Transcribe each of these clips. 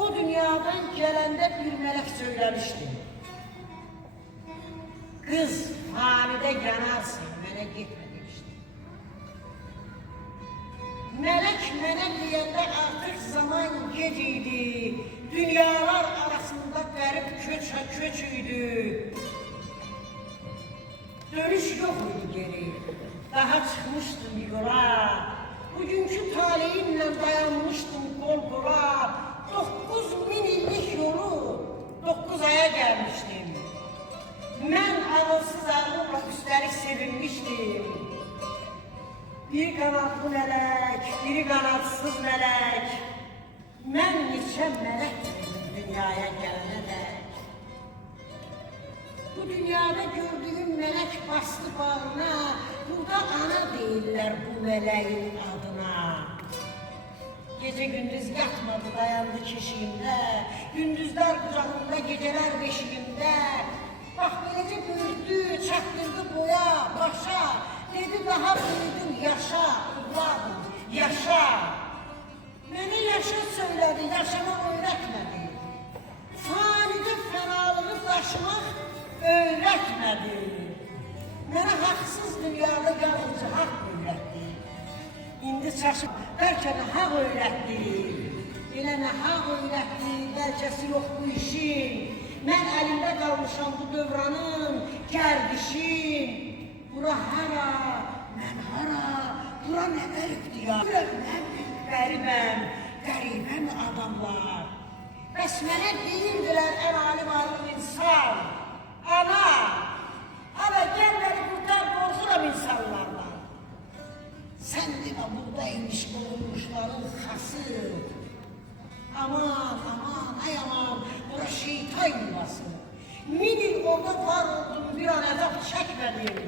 O dünyadan gələndə bir mələk söyləmişdi. Qız, fanidə yanarsın, mənə getmə demişdi. Mələk mənə deyəndə artıq zaman gec idi. Dünyalar arasında qərib köç idi. Dönüş yox idi geri. Daha çıxmışdım yola. Bugünkü taleyimlə dayanmışdım qol-qola. 9000 illik yolu 9 aya gəlmişdim. Mən ağılsız ağlıqla üstəlik sevinmişdim. Bir qanadlı mələk, biri qanadsız mələk. Mən neçə mələk verdim dünyaya gələnə dək. Bu dünyada gördüyüm mələk bastı bağına. Burada ana deyirlər bu mələyin adına. Gece gündüz yatmadı, dayandı keşiyimdə. Gündüzlər qucağımda, gecelər beşiyimdə. Bax, beləcə böyüdü, çatdırdı boya, başa. Dedi, daha büyüdüm, yaşa, övladım, yaşa. Məni yaşa söylədi, yaşamaq öyrətmədi. Fanidə fənalığı daşımaq öyrətmədi. Mənə haqsız dünyada yalnızca haqq öyrətdi. İndi çaşıb, bəlkə də haq öyrətdi. Elə nə haq öyrətdi, bəlkəsi yox bu işin. Mən əlimdə qalmışam bu dövranın, gərdişin. Bura hara, mən hara, bura nə qəribdir ya. Mən qəribəm, qəribəm adamlar. Bəs mənə deyirdilər ən alim alım insan. Ana, ana gəl məni qurtar, qorxuram insanlardan. Sən demə buradaymış qolunmuşların xası. Aman, aman, ay aman, bura şeytan yuvası. 1000 il orada var oldum, bir an əzab çəkmədim.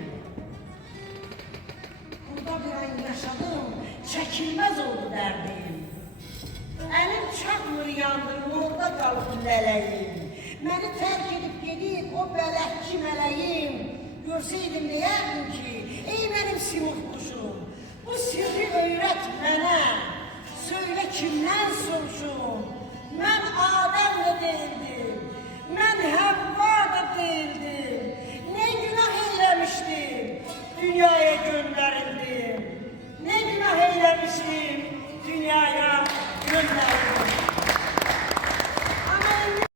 Burada bir an yaşadım, çəkilməz oldu dərdim. Əlim çatmır yandım, orada qalıb lələyim. Məni tərk edib gedib o bələkçi mələyim. Görsəydim deyərdim